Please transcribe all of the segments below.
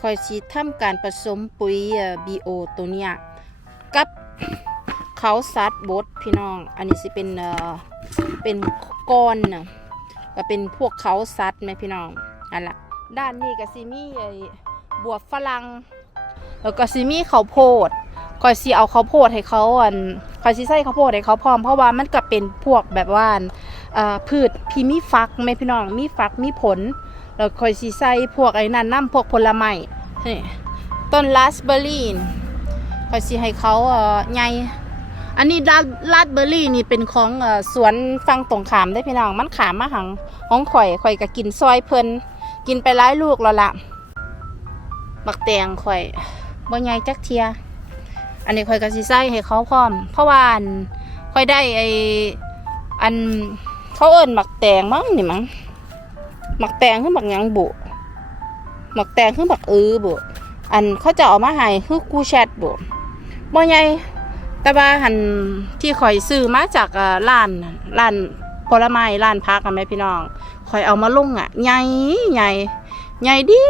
คอยสิทำการผสมปุ๋ยบีโอตัวเนี้ยกับเขาซัดบดพี่น้อง อันนี้สิเป็นเอ่อเป็นก้อนนะก็เป็นพวกเขาซัดไหมพี่น้องอันละด้านนี้ก็สิมีไอ้บวบฝรั่งแล้วก็สิมีข้าวโพดคอยสิเอาข้าวโพดให้เขาอันคอยสิใส่ข้าวโพดให้เขาพร้อมเพราะว่ามันก็เป็นพวกแบบว่าเอ่อพืชที่มีฟักไหมพี่น้องมีฟักมีผล แล้วคอยสีใส่พวกไอ้นั่นน้ำพวกผลไม้นี่ต้นราสเบอร์รี่คอยสีให้เขาเอ่อใหญ่อันนี้ราราสเบอร์รี่นี่เป็นของเอ่อสวนฟังตรงขามได้พี่น้องมันขามมาหังของข่อยข่อยก็กินซอยเพลินกินไปหลายลูกแล้วล่ะบักแตงข่อยบ่ใหญ่จักเทีย อันนี้ข่อยก็สิใส่ให้เขาพร้อม เพราะว่าอันข่อยได้ไออันเขาเอิ้นบักแตงมั้งนี่มั้ง หมักแตงคือหมักยังบุหมักแตงคือหมักอือบุอันเขาจะเอามาให้คือกูแชทบุบ่ใหญ่แต่ว่าหันที่ข่อยซื้อมาจากเอ่อร้านร้านผลไม้ร้านพักกันไหมพี่น้องข่อยเอามาลงอะใหญ่ใหญ่ใหญ่ดี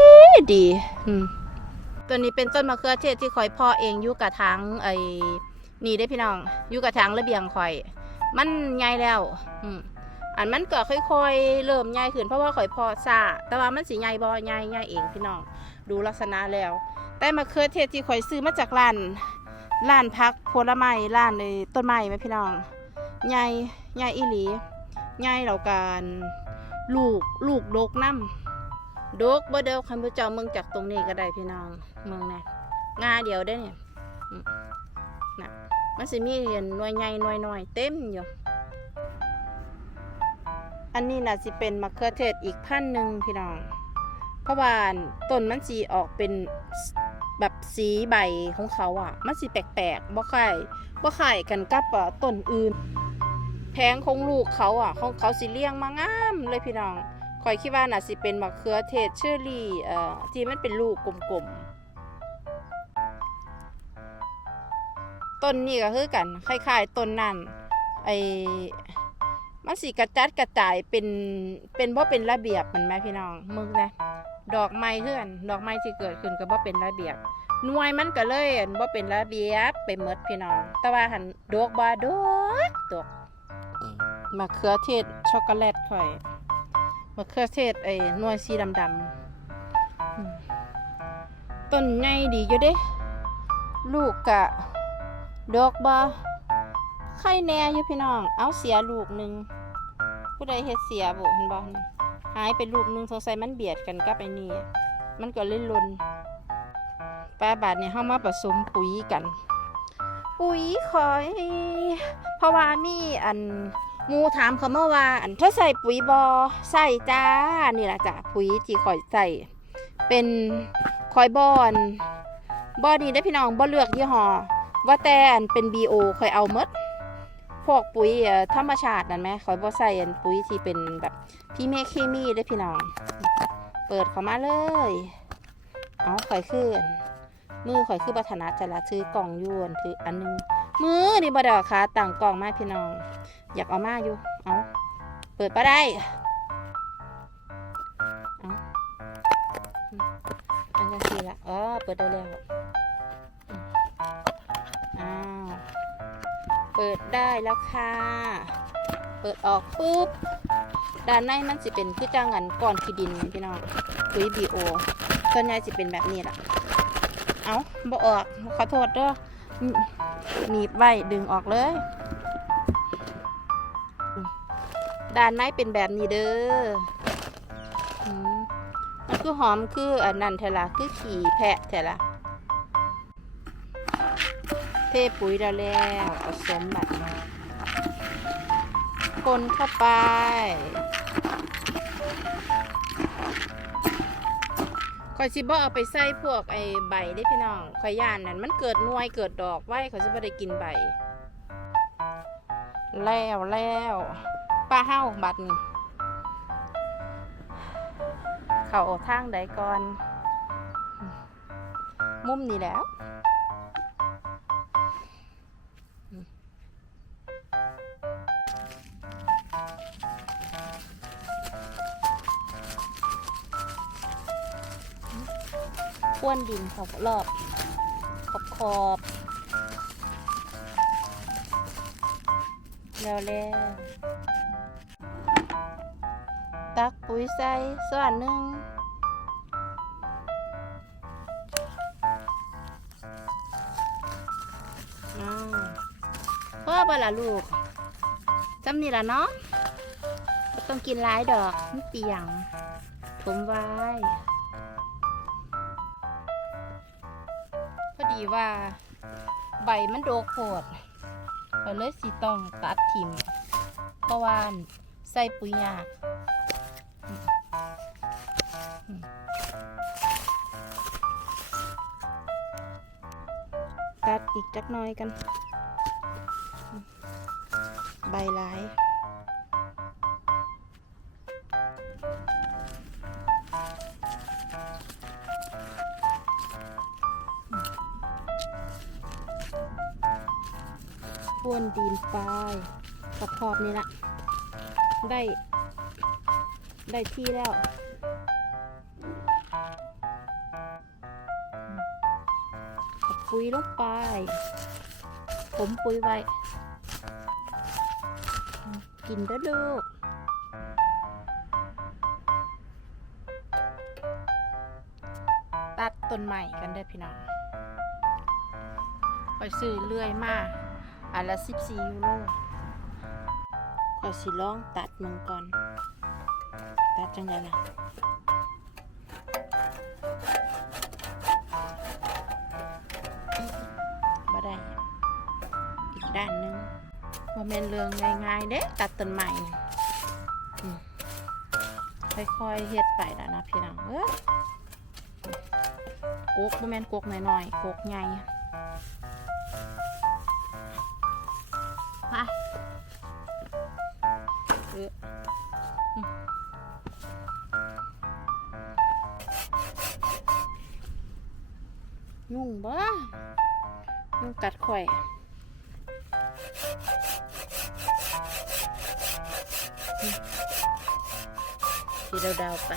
ดีอืมตัวนี้เป็นต้นมะเขือเทศที่ข่อยพ่อเองอยู่กระถางไอ้นี่ได้พี่น้องอยู่กระถางระเบียงข่อย มันใหญ่แล้ว อืม อันมันก็ค่อยๆ เริ่มใหญ่ขึ้นเพราะว่าข่อยพอซาแต่ว่ามันสิใหญ่บ่ใหญ่ใหญ่เองพี่น้อง ดูลักษณะแล้ว แต่มะเขือเทศที่ข่อยซื้อมาจากร้านร้านพักผลไม้ร้านในต้นไม้ไหมพี่น้องใหญ่ใหญ่อีหลีใหญ่แล้วกันลูกลูกดกน้ำดกบ่เด้อคันผู้เจ้าเมืองจากตรงนี้ก็ได้พี่น้องเมืองนะงาเดียวได้เนี่ยนะมันสิมีเหน่วยใหญ่หน่วยน้อยเต็มอยู่ อันนี้น่ะสิเป็นมะเขือเทศอีกพันหนึ่งพี่น้อง เพราะว่าต้นมันสีออกเป็นแบบสีใบของเขาอะ มันสีแปลกๆบ่ค่บ่ค่กันกับต้นอื่น แพงของลูกเขาอะของเขาสิเลี้ยงมางามเลยพี่น้องคอยคิดว่าน่ะสิเป็นมะเขือเทศเชอรี่เอ่อที่มันเป็นลูกกลมๆต้นนี้ก็คือกันคล้ายๆต้นนั่นไอ มันสีกระจัดกระจายเป็นเป็นว่าเป็นระเบียบเหมือนไหมพี่น้องมึงนะดอกไม้เพื่อนดอกไม้ที่เกิดขึ้นก็บ่เป็นระเบียบหน่วยมันก็เลยบ่เป็นระเบียบไปหมดพี่น้อง แต่ว่าหันดอกบาดอกดอกมะเขือเทศช็อกโกแลตข่อยมะเขือเทศไอ้หน่วยสีดำๆอืมต้นใหญ่ดีอยู่เด้ลูกกะดอกบาไข่แน่อยู่พี่น้อง เอาเสียลูกหนึ่ง ผู้ใดเฮ็ดเสียบ่เห็นบ่หายไปลูกหนึ่งสงสัยมันเบียดกันกับไอ้นี่มันก็เล่นลนปลาบาดเนี่ยเฮามาผสมปุ๋ยกัน ปุ๋ยคอย เพราะว่ามีอันหมูถามเขาเมื่อว่าอันเธอใส่ปุ๋ยบอใส่จ้านี่ล่ะจ้ะปุ๋ยที่คอยใส่เป็นคอยบอนบอดีได้พี่น้องบ่เลือกยี่ห้อว่าแต่อันเป็น BO คอยเอาหมด พวกปุ๋ยธรรมชาตินั่นไหมขอยบ่ใส่ปุ๋ยที่เป็นแบบพี่เมฆเคมีได้พี่น้อง เปิดเข้ามาเลยเอาข่อยขึ้นมือข่อยคือบัถนัดจะละถือกล่องยวนถืออันหนึงมือนี่บ่ได้เอาขาต่างกล่องมาพี่น้อง อยากเอามาอยู่เอาเปิดปะได้เอาอันนี้ทีละเออเปิดได้แล้ว เปิดได้แล้วค่ะ เปิดออกปุ๊บ ด้านในมันสิเป็นคือจ้างอันก้อนขี้ดินพี่น้องปุ๋ยบีโอส่วนใหญ่สิเป็นแบบนี้แหละเอาบ่ออกขอโทษด้อหนีบไว้ดึงออกเลย ด้านในเป็นแบบนี้เด้อมันคือหอมคืออันนั้นเทละคือขี่แพะเทละ เทปุ๋ยแล้วแล้วผสมแบบนี้คนเข้าไป คอยสิบ่เอาไปใส่พวกไอ้ใบได้พี่น้องคอยย่านนั่นมันเกิดนวยเกิดดอกไว้เขาสิบ่ได้กินใบ แล้วแล้วป้าเฮ้าบัดนี้เขาทางใดก่อน มุมนี้แล้ว พ้วนดินขอบรอบขอบขอบแล้วแล้วตักปุ๋ยใส่ส่วนหนึ่งพ่อบ่ล่ะลูกจำนี่ล่ะเนาะต้องกินหลายดอกมันเปียงถมไว้ ดีว่า ใบมันโดกโผดก็เลยสิต้องตัดทิมเพราะว่าใส่ปุ๋ยยากตัดอีกจักน่อยกัน ใบหลาย พ้วนดินไปกระพอบนี่ละได้ ได้ที่แล้วปุ๋ยลงไป ผมปุ๋ยไว้ กินเด้อลูกตัดต้นใหม่กันได้พี่น้องไปซื้อเลื่อยมา อันละ14ยูโรก็สิลองตัดมันก่อน ตัดจังไดล่ะบ่ได้ อีกด้านหนึงบ่แม่นเรื่องง่ายๆเด้ตัดต้นใหม่นี่อืมค่อยๆเฮ็ดไปแล้วนะพี่น้องเอ้ยกกบ่แม่นกกน้อยๆกกใหญ่ ยุ่งบ่ยุ่งกัดข่อยที่ดาวๆไป